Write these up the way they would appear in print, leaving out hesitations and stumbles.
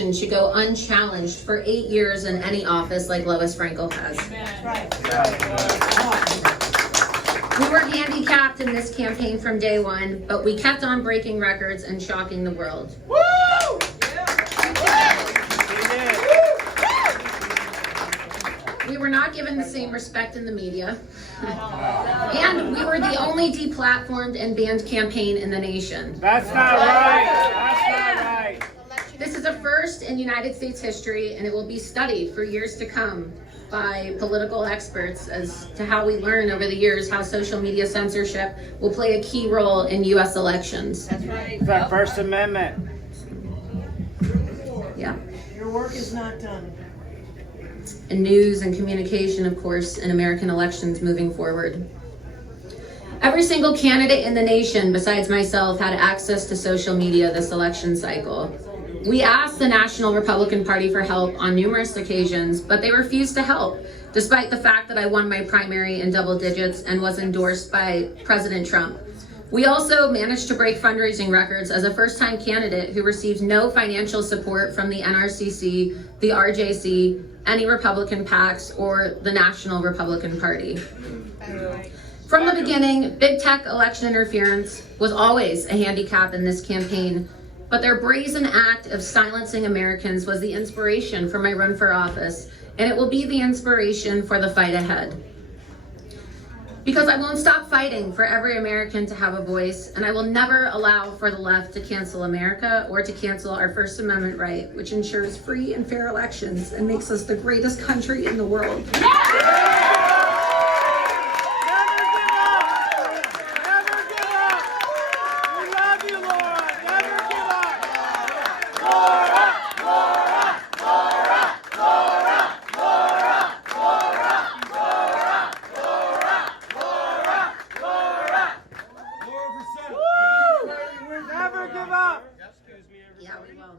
should go unchallenged for 8 years in any office like Lois Frankel has. We were handicapped in this campaign from day one, but we kept on breaking records and shocking the world. We were not given the same respect in the media. And we were the only deplatformed and banned campaign in the nation. That's not right. That's not right. This is a first in United States history, and it will be studied for years to come by political experts as to how we learn over the years how social media censorship will play a key role in U.S. elections. That's right. It's our First Amendment. Yeah. Your work is not done. And news and communication, of course, in American elections moving forward. Every single candidate in the nation, besides myself, had access to social media this election cycle. We asked the National Republican Party for help on numerous occasions, but they refused to help, despite the fact that I won my primary in double digits and was endorsed by President Trump. We also managed to break fundraising records as a first-time candidate who received no financial support from the NRCC, the RJC, any Republican PACs, or the National Republican Party. From the beginning, big tech election interference was always a handicap in this campaign, but their brazen act of silencing Americans was the inspiration for my run for office, and it will be the inspiration for the fight ahead. Because I won't stop fighting for every American to have a voice, and I will never allow for the left to cancel America or to cancel our First Amendment right, which ensures free and fair elections and makes us the greatest country in the world. Yeah, we will.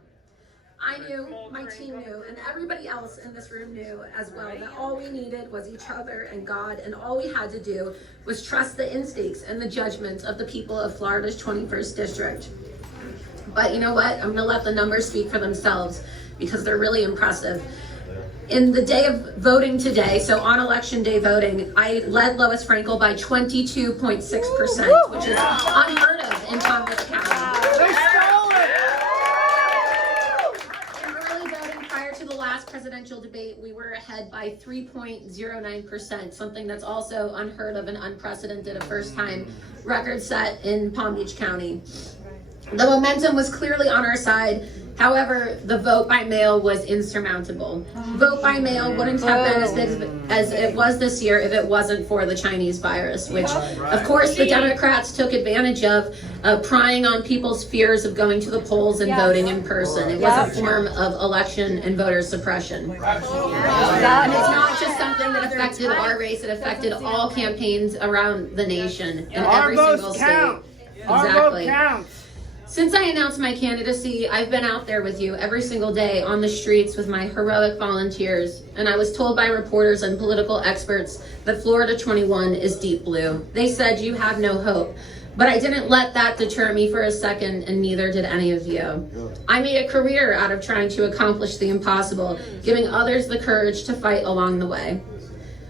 I knew, my team knew, and everybody else in this room knew as well that all we needed was each other and God, and all we had to do was trust the instincts and the judgment of the people of Florida's 21st District. But you know what? I'm gonna let the numbers speak for themselves because they're really impressive. In the day of voting today, so on election day voting, I led Lois Frankel by 22.6%, which is unheard of in Palm Beach County. Presidential debate, we were ahead by 3.09%, something that's also unheard of and unprecedented, a first-time record set in Palm Beach County. The momentum was clearly on our side. However, the vote by mail was insurmountable. Vote by mail wouldn't have been as big as it was this year if it wasn't for the Chinese virus, which, of course, the Democrats took advantage of, prying on people's fears of going to the polls and voting in person. It was a form of election and voter suppression. And it's not just something that affected our race, it affected all campaigns around the nation in every single state. Exactly. Since I announced my candidacy, I've been out there with you every single day on the streets with my heroic volunteers, and I was told by reporters and political experts that Florida 21 is deep blue. They said you have no hope, but I didn't let that deter me for a second, and neither did any of you. I made a career out of trying to accomplish the impossible, giving others the courage to fight along the way.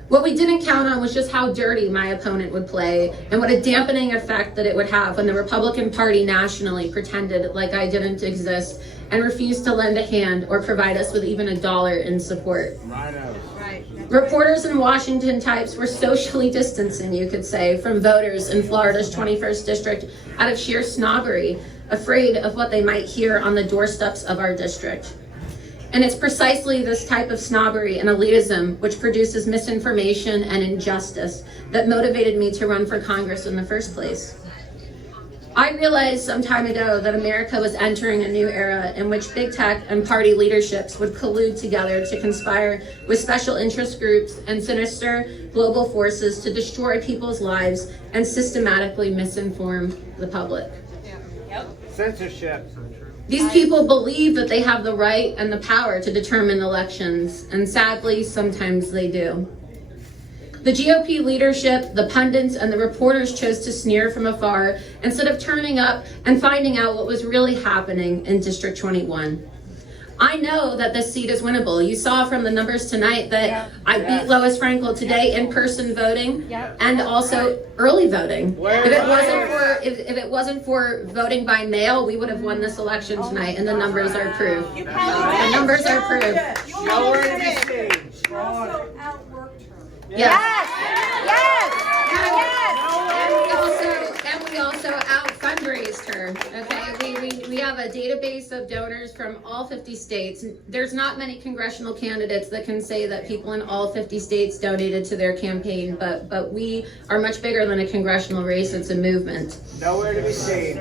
What we didn't count on was just how dirty my opponent would play and what a dampening effect that it would have when the Republican Party nationally pretended like I didn't exist and refused to lend a hand or provide us with even $1 in support. Reporters and Washington types were socially distancing, you could say, from voters in Florida's 21st District out of sheer snobbery, afraid of what they might hear on the doorsteps of our district. And it's precisely this type of snobbery and elitism which produces misinformation and injustice that motivated me to run for Congress in the first place. I realized some time ago that America was entering a new era in which big tech and party leaderships would collude together to conspire with special interest groups and sinister global forces to destroy people's lives and systematically misinform the public. Censorship. These people believe that they have the right and the power to determine elections, and sadly, sometimes they do. The GOP leadership, the pundits, and the reporters chose to sneer from afar instead of turning up and finding out what was really happening in District 21. I know that this seat is winnable. You saw from the numbers tonight that I beat Lois Frankel today in person voting and also early voting. If it wasn't for voting by mail, we would have won this election tonight, and the numbers are proof. The numbers are proof. Nowhere to be seen. You also outworked her. Yes. And we also out fundraised her. Okay, we have a database of donors from all 50 states. There's not many congressional candidates that can say that people in all 50 states donated to their campaign, but we are much bigger than a congressional race. It's a movement. Nowhere to be seen.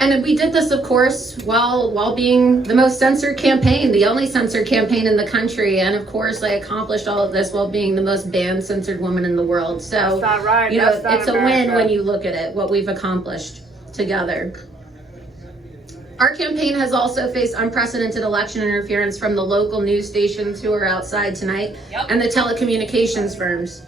And we did this, of course, while being the most censored campaign, the only censored campaign in the country. And of course, I accomplished all of this while being the most banned censored woman in the world. So, That's not right. you know, That's not it's a America. win when you look at it, what we've accomplished together. Our campaign has also faced unprecedented election interference from the local news stations who are outside tonight and the telecommunications firms.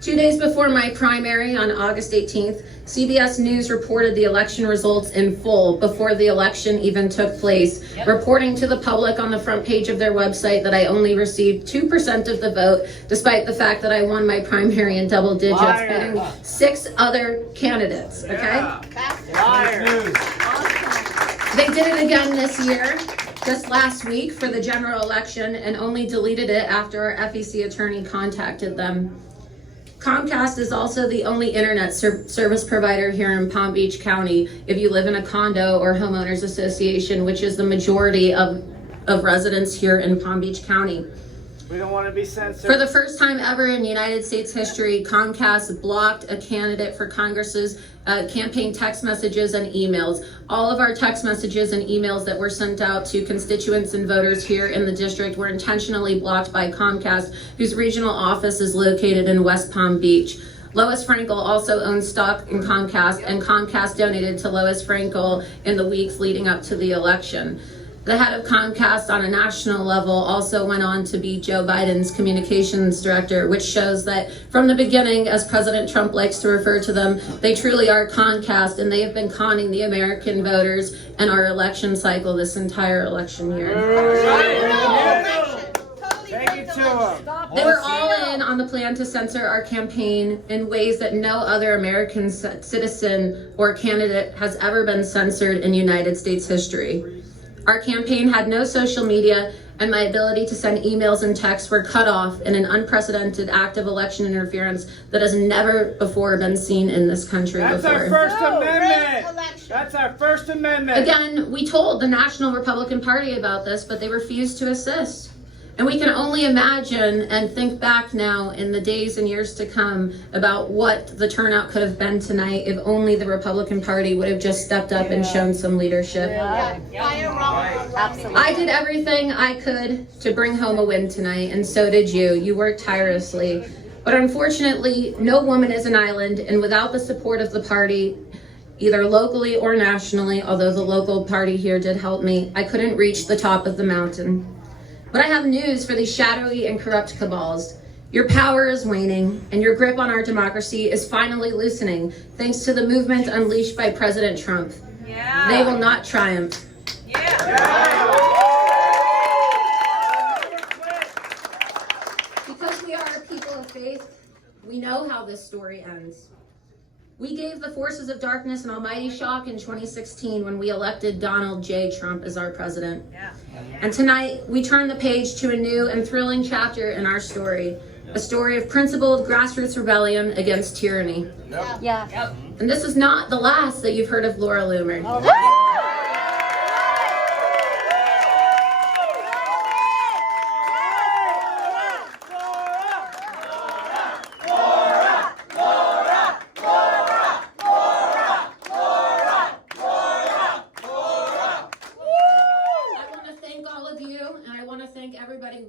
2 days before my primary on August 18th, CBS News reported the election results in full before the election even took place, reporting to the public on the front page of their website that I only received 2% of the vote, despite the fact that I won my primary in double digits, beating 6 other candidates, okay? Liar. They did it again this year, just last week for the general election, and only deleted it after our FEC attorney contacted them. Comcast is also the only internet service provider here in Palm Beach County if you live in a condo or homeowners association, which is the majority of residents here in Palm Beach County. We don't want to be censored. For the first time ever in United States history, Comcast blocked a candidate for Congress's campaign text messages and emails. All of our text messages and emails that were sent out to constituents and voters here in the district were intentionally blocked by Comcast, whose regional office is located in West Palm Beach. Lois Frankel also owns stock in Comcast, and Comcast donated to Lois Frankel in the weeks leading up to the election. The head of Comcast on a national level also went on to be Joe Biden's communications director, which shows that from the beginning, as President Trump likes to refer to them, they truly are Concast, and they have been conning the American voters and our election cycle this entire election year. Take it to them. They were all in on the plan to censor our campaign in ways that no other American citizen or candidate has ever been censored in United States history. Our campaign had no social media, and my ability to send emails and texts were cut off in an unprecedented act of election interference that has never before been seen in this country That's before. our First Amendment. That's our First Amendment. Again, we told the National Republican Party about this, but they refused to assist. And we can only imagine and think back now in the days and years to come about what the turnout could have been tonight if only the Republican Party would have just stepped up and shown some leadership. Absolutely. I did everything I could to bring home a win tonight, and so did you. You worked tirelessly. But unfortunately, no woman is an island, and without the support of the party, either locally or nationally, although the local party here did help me, I couldn't reach the top of the mountain. But I have news for these shadowy and corrupt cabals. Your power is waning, and your grip on our democracy is finally loosening, thanks to the movement unleashed by President Trump. Yeah. They will not triumph. Because we are a people of faith, we know how this story ends. We gave the forces of darkness an almighty shock in 2016 when we elected Donald J. Trump as our president. And tonight, we turn the page to a new and thrilling chapter in our story, a story of principled grassroots rebellion against tyranny. Yeah. And this is not the last that you've heard of Laura Loomer.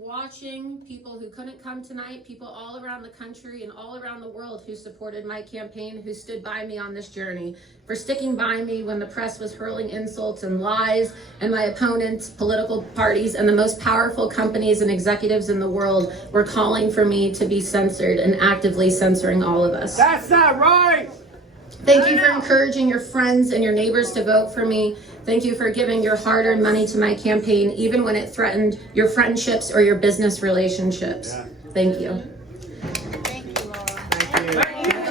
Watching, people who couldn't come tonight, people all around the country and all around the world who supported my campaign, who stood by me on this journey, for sticking by me when the press was hurling insults and lies, and my opponents, political parties, and the most powerful companies and executives in the world were calling for me to be censored and actively censoring all of us. That's not right. Thank you for encouraging your friends and your neighbors to vote for me. Thank you for giving your hard-earned money to my campaign, even when it threatened your friendships or your business relationships. Thank you. Thank you, Laura. Thank you.